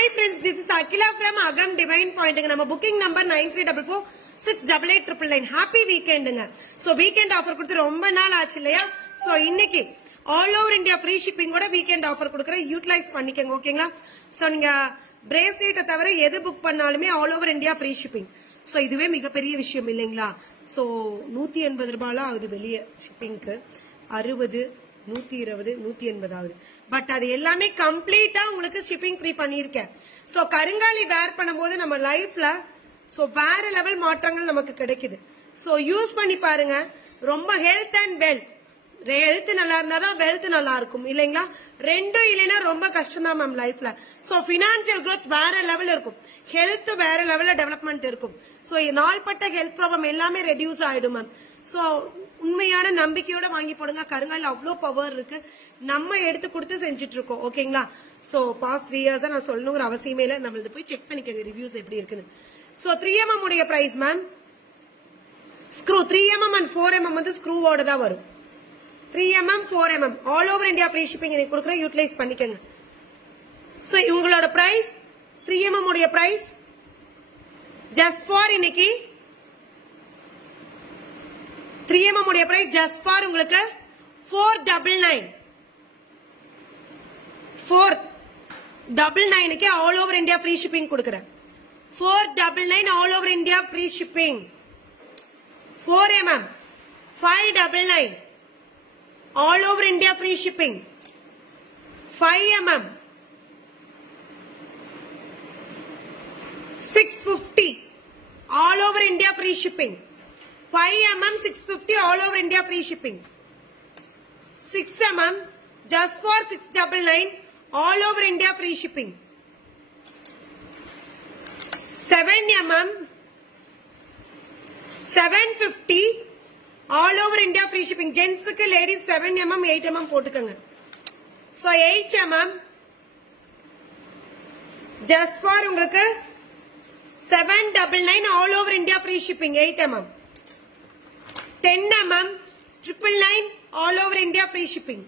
Hi friends, this is Akila from Agam Divine Point. நம்ம booking number 9344688999. Happy weekend. So weekend offer கொடுத்து ரொம்ப நாள் ஆச்சு இல்லையா? So இன்னைக்கு all over India free shipping ஓட weekend offer கொடுக்கறேன், utilize பண்ணிக்கங்க ஓகேங்களா? So நீங்க bracelet தவிர எது புக் பண்ணாலுமே all over India free shipping. So இதுவே மிகப்பெரிய விஷயம் இல்லைங்களா? So 180 ரூபாய் ஆகுது வெளிய ஷிப்பிங்க்கு, 60 120 180 ஆகுது. பட் அது எல்லாமே கம்ப்ளீட்டா உங்களுக்கு ஷிப்பிங் ஃப்ரீ பண்ணியிருக்கேன். சோ கருங்காலி வேர் பண்ணும்போது நம்ம லைஃப்ல சோ வேற லெவல் மாற்றங்கள் நமக்கு கிடைக்குது. சோ யூஸ் பண்ணி பாருங்க. ரொம்ப ஹெல்த் அண்ட் வெல்த், ஹெல்த் நல்லா இருந்தாதான் வெல்த் நல்லா இருக்கும் இல்லைங்களா? ரெண்டும் இல்லைன்னா ரொம்ப கஷ்டம் தான் மேம் லைஃப்ல. சோ பினான்சியல் growth வேற லெவல் இருக்கும், ஹெல்த் வேற லெவல்ல டெவலப்மெண்ட் இருக்கும். சோ நாள்பட்ட ஹெல்த் ப்ராப்ளம் எல்லாமே ரெடியூஸ் ஆயிடும் மேம். சோ உண்மையான நம்பிக்கையோட வாங்கி போடுங்க. கருங்காலில அவ்வளோ பவர் இருக்கு, நம்ம எடுத்து கொடுத்து செஞ்சுட்டு இருக்கோம் ஓகேங்களா? சோ பாஸ்ட் 3 இயர்ஸா நான் சொல்லணுங்கிற அவசியமே இல்லை, நம்மளது போய் செக் பண்ணிக்கங்க ரிவ்யூஸ் எப்படி இருக்குன்னு. சோ 3mm உடைய price ma'am, screw 3mm and 4mm வந்து ஸ்க்ரூவோட தான் வரும். 3mm 4mm all over India free shipping எனக்கு கொடுக்குறேன், யூட்டிலைஸ் பண்ணிக்கங்க. சோ இவங்களோட பிரைஸ் 3mm உடைய பிரைஸ் ஜஸ்ட் ஃபார் இன்னைக்கு 3mm உடைய பிரைஸ் ஜஸ்ட் ஃபார் உங்களுக்கு 499 499 all over India free shipping கொடுக்குறேன். 499 all over India free shipping. 4mm 599 all over India free shipping. 5mm 650 all over India free shipping. 5mm 650 all over India free shipping. 6mm just for 699 all over India free shipping. 7mm 750 all over India free shipping. Gents ku ladies 7mm 8mm போட்டுக்கங்க. So 8mm just for உங்களுக்கு 799 all over India free shipping. 8mm 10mm 999 all over India free shipping.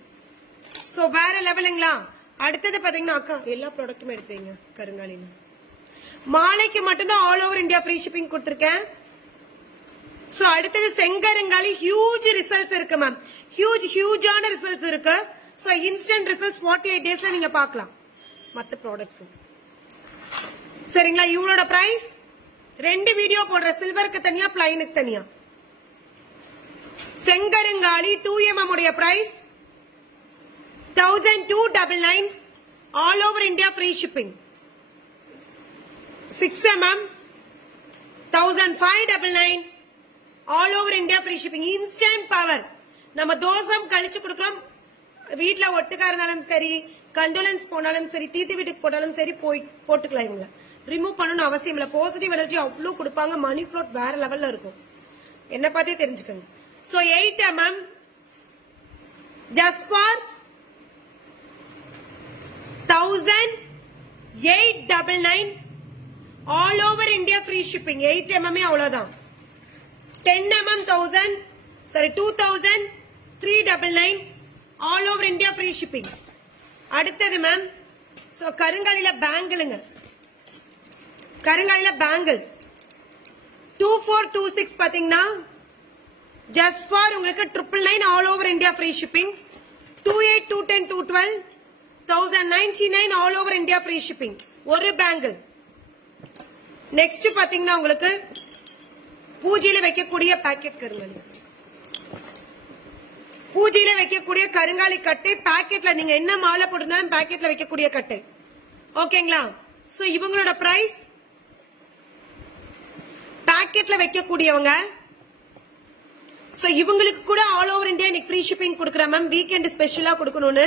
So வேற லெவலுங்களா? அடுத்தது பாத்தீங்கன்னா அக்கா எல்லா ப்ராடக்ட்டுமே எடுத்துவீங்க கருங்காலில. மாலைக்கு மட்டும்தான் all over India free shipping கொடுத்திருக்கேன். சோ அடுத்தது செங்கருங்காலி ஹியூஜ் ரிசல்ட்ஸ் இருக்கு மேம், ஹியூஜான ரிசல்ட்ஸ் இருக்கு. சோ இன்ஸ்டன்ட் ரிசல்ட்ஸ் 48 டேஸ்ல நீங்க பார்க்கலாம் மத்த ப்ராடக்ட்ஸும் சரிங்களா? இவங்களோட பிரைஸ் ரெண்டு வீடியோ போடுற, சில்வருக்கு தனியா பிளைனுக்கு தனியா. செங்கருங்காலி 2mm உடைய price 1299 all over India free shipping. 6mm 1599 all over India free shipping. Instant power. நம்ம தோசம் கழிச்சு கொடுக்கிறோம். வீட்ல ஒட்டுக்கா இருந்தாலும் சரி, கண்டோலன்ஸ் போனாலும் சரி, தீட்டு வீட்டுக்கு போனாலும் சரி போட்டுக்கலாம். இவங்க ரிமூவ் பண்ணணும் அவசியம் இல்ல. பாசிட்டிவ் எனர்ஜி அவ்வளவு கொடுப்பாங்க. மணி ஃப்ளோட் வேற லெவல்ல இருக்கும். என்ன பார்த்தே தெரிஞ்சுக்கங்க. So 8mm just for 1899 all over India free shipping. 8mm அவ்வளவுதான். 10mm 1000 sorry 2399 all over India free shipping. அடுத்தது மேம் சோ கருங்காலில பேங்கிள்ங்க, கருங்காலில பேங்கிள் 2426 பாத்தீங்கன்னா just for உங்களுக்கு 999 all over India free shipping. 28 210 212 1099 all over India free shipping. ஒரு bangle. Next பாத்தீங்கன்னா உங்களுக்கு பூஜையில வைக்கக்கூடிய packet கருங்காலி, பூஜையில வைக்கக்கூடிய கருங்காலி கட்டை பாக்கெட்ல நீங்க என்ன மாலை போட்டிருந்தாலும் பாக்கெட்ல வைக்கக்கூடிய கட்டை ஓகேங்களா? சோ இவங்களோட பிரைஸ் பாக்கெட்ல வைக்கக்கூடியவங்க. சோ இவங்களுக்கு கூட ஆல் ஓவர் இந்தியா இன்னைக்கு ஃப்ரீ ஷிப்பிங் கொடுக்குறேன் மேம், வீக்கெண்ட் ஸ்பெஷலா கொடுக்கணும்னு.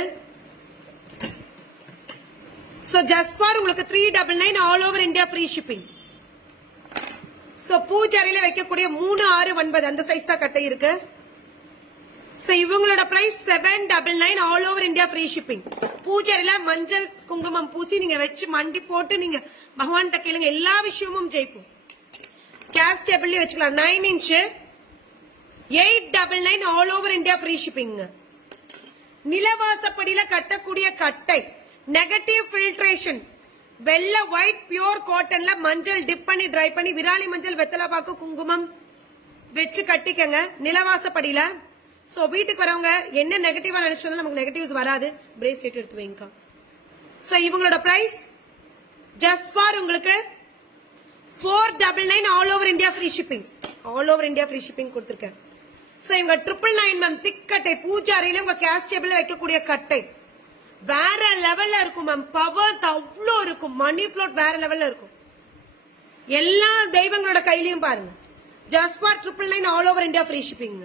சோ ஜஸ்ட் ஃபார் உங்களுக்கு 399 all over India free shipping. So பூஜாரியில வைக்கக்கூடிய 369 அந்த சைஸ் தான் கட்டை இருக்கு. சோ இவங்களோட price 799 all over India free shipping. பூஜாரியில மஞ்சள் குங்குமம் பூசி நீங்க வச்சு மண்டி போட்டு நீங்க பகவான் கேளுங்க, எல்லா விஷயமும் ஜெயிப்போம். கேஷ் டேபிள்லயே வச்சுக்கலாம். 9 inch 899 all over India free shipping. நிலவாசப்படியில கட்டக்கூடிய கட்டை, நெகட்டிவ் ஃபில்ட்ரேஷன் வெள்ளை ஒயிட் பியூர் காட்டன்ல மஞ்சள் டிப் பண்ணி ட்ரை பண்ணி விராலி மஞ்சள் வெத்தலை பாக்கு குங்குமம் வச்சு கட்டிக்கங்க நிலவாசப்படியில. சோ வீட்டுக்கு வரவங்க என்ன நெகட்டிவா நினைச்சது நமக்கு நெகட்டிவ்ஸ் வராது. பிரேஸ்லெட் எடுத்து வைங்க. சோ இவங்களோட பிரைஸ் ஜஸ்ட் ஃபார் உங்களுக்கு 499 all over India free shipping. All over India free shipping கொடுத்திருக்கேன். சோ இவங்க 999 மேம் திக்கட்டை பூஜை அறையில உங்க கேஸ் டேபிள்ல வைக்கக்கூடிய கட்டை வேற லெவல்ல இருக்கும் மேம். பவர்ஸ் அவ்வளோ இருக்கும். மணி ஃப்ளோட் வேற லெவல்ல இருக்கும். எல்லா தெய்வங்களோட கையிலயும் பாருங்க. Just for 999 all over India free shipping.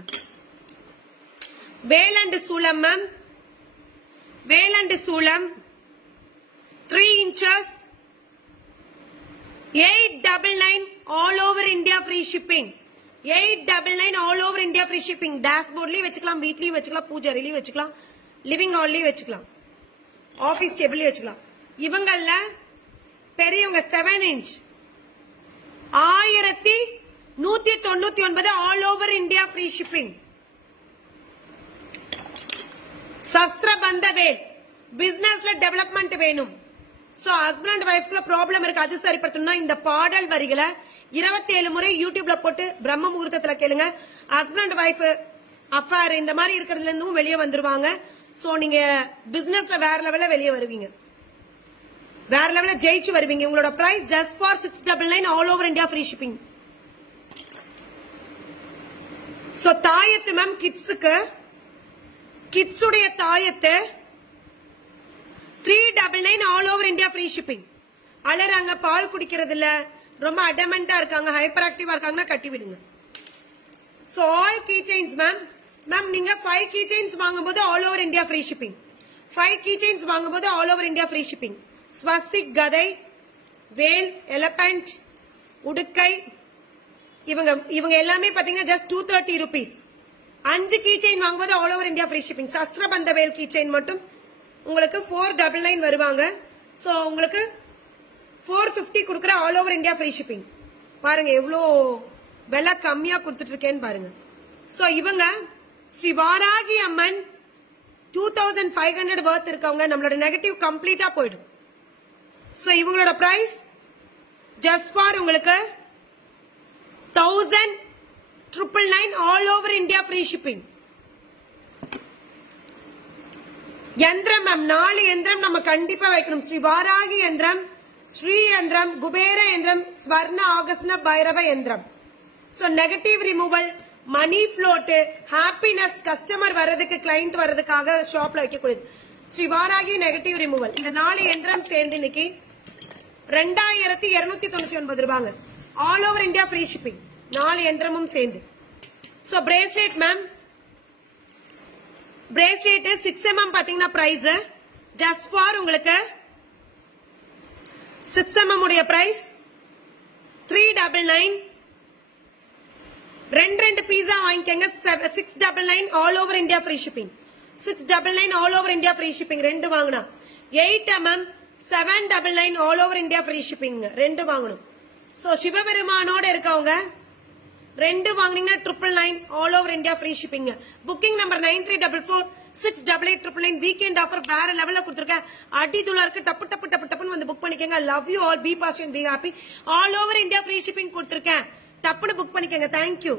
வேலண்டு சூலம் மேம். வேலண்டு சூலம் 3 inches 899 all over India free shipping. 899 all over India free shipping. டேஷ்போர்ட்லயும் வச்சுக்கலாம், வீட்லயும் வச்சுக்கலாம், பூஜை அறையிலயும் வச்சுக்கலாம், லிவிங் ஹால்லயும் வச்சுக்கலாம், ஆபீஸ் டேபிள்லயும் வச்சுக்கலாம். இவங்கள பெரியவங்க 7 inch 1199 all over India free shipping. சஸ்திரபந்த வேல் பிசினஸ்ல டெவலப்மெண்ட் வேணும். சோ ஹஸ்பண்ட் அண்ட் வைஃப்க்குள்ள ப்ராப்ளம் இருக்கு, அது சரிப்படுத்தணும்னா இந்த பாடல் வரிகளை 27 முறை யூடியூப்ல போட்டு பிரம்ம முகூர்த்தத்துல கேளுங்க. ஹஸ்பண்ட் அண்ட் வைஃப் அஃபேர் இந்த மாதிரி இருக்கிறதுல இருந்தும் வெளியே வந்துருவாங்க. சோ நீங்க பிசினஸ்ல வேற லெவல்ல வெளியே வருவீங்க, வேற லெவல்ல ஜெயிச்சு வருவீங்க. உங்களோட price just for 699 all over India free shipping. So தாயத்து மேம் கிட்ஸுக்கு, கிட்ஸுடைய தாயத்து 399 all over India free shipping. அழறாங்க, பால் குடிக்கிறது இல்ல, ரொம்ப அடமெண்டா இருக்காங்க, ஹைப்பர் ஆக்டிவா இருக்காங்கன்னா கட்டி விடுங்க. So all key chains ma'am. Ma'am நீங்க 5 கீ செயின்ஸ் வாங்கும்போது all over India free shipping. 5 key chains வாங்கும்போது all over India free shipping. ஸ்வஸ்திக், கதை, வேல், எலபென்ட், உடுக்கை இவங்க எல்லாமே பாத்தீங்கன்னா ஜஸ்ட் 230 rupees. 5 கீ செயின் வாங்கும்போது all over India free shipping. சஸ்திரபந்த வேல் கீ செயின் மட்டும் உங்களுக்கு 499 வருவாங்க. சோ உங்களுக்கு 450 கொடுக்குற all over India free shipping. பாருங்க எவ்வளோ விலை கம்மியா கொடுத்துட்டு இருக்கேன்னு பாருங்க. சோ இவங்க ஸ்ரீ வாராகி அம்மன் 2500 வர்த் இருக்கவங்க. நம்மளோட நெகட்டிவ் கம்ப்ளீட்டா போயிடும். சோ இவங்களோட பிரைஸ் ஜஸ்ட் ஃபார் உங்களுக்கு 1999 all over India free shipping. யந்திரம் மேம் 4 யந்திரம் நம்ம கண்டிப்பா வைக்கணும். ஸ்ரீ வாராகி யந்திரம், ஸ்ரீ யந்திரம், குபேர யந்திரம், ஸ்வர்ண ஆகஸ்ன பைரவ யந்திரம். So negative removal, money flow, happiness, customer வர்றதுக்கு, கிளைண்ட் வர்றதுக்காக ஷாப்ல வைக்கக்கூடியது ஸ்ரீ வாராகி நெகட்டிவ் ரிமூவல். இந்த 4 யந்திரம் சேர்ந்து இன்னைக்கு 2299 ரூபாங்க. All over India free shipping 4 யந்திரமும் சேர்ந்து. So bracelet ma'am, bracelet 6 mm பாத்தீங்கன்னா பிரைஸ் ஜஸ்ட் ஃபார் உங்களுக்கு 6 mm உடைய பிரைஸ் 399. ரெண்டு பீஸா வாங்கிக்கங்க. 699 all over India free shipping. 699 all over India free shipping. 2 வாங்கினா 8 mm 799 all over India free shipping. 2 வாங்கணும். So சிவபெருமானோட இருக்கவங்க 2 வாங்குனீங்கன்னா 999 all over India free shipping. Booking number 9344688999. Weekend offer வேற லெவல்ல கொடுத்துருக்கேன். அடி துளருக்கு டப்பு டப்பு டப்பு டப்புன்னு வந்து புக் பண்ணிக்கங்க. Love you all, be positive, be happy. All over India free shipping கொடுத்துருக்கேன். டப்புன்னு புக் பண்ணிக்கங்க. தேங்க்யூ.